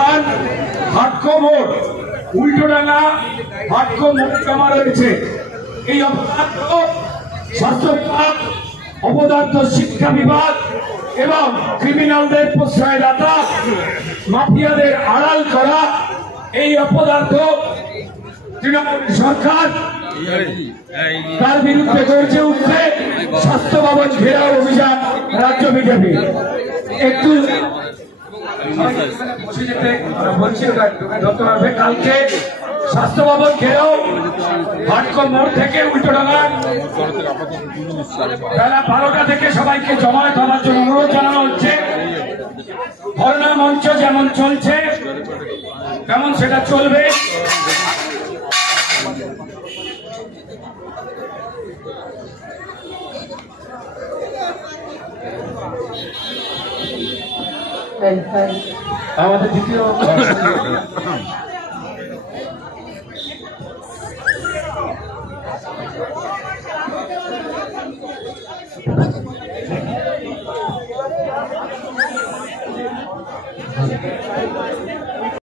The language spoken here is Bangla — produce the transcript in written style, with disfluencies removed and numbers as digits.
স্থান হাটকো মোড়, উল্টোডাঙ্গা হাটকো মোড় রয়েছে। এই অপদার্থ স্বাস্থ্য বিভাগ, অপদার্থ শিক্ষা বিভাগ এবং ক্রিমিনালদের প্রশ্রয়দাতা মাফিয়াদের আড়াল করা এই অপদার্থ তৃণমূল সরকার তার বিরুদ্ধে গর্জে উঠছে স্বাস্থ্য ভবন ঘেরাও অভিযান রাজ্য বিজেপি। একটু কালকে স্বাস্থ্য ভবন ঘেরাও হাটকো মোড় থেকে উল্টোডাঙ্গা বেলা 12টা থেকে সবাইকে জমায়েত হওয়ার জন্য অনুরোধ জানানো হচ্ছে। ধর্ণা মঞ্চ যেমন চলছে তেমন সেটা চলবে। আমাদের দ্বিতীয়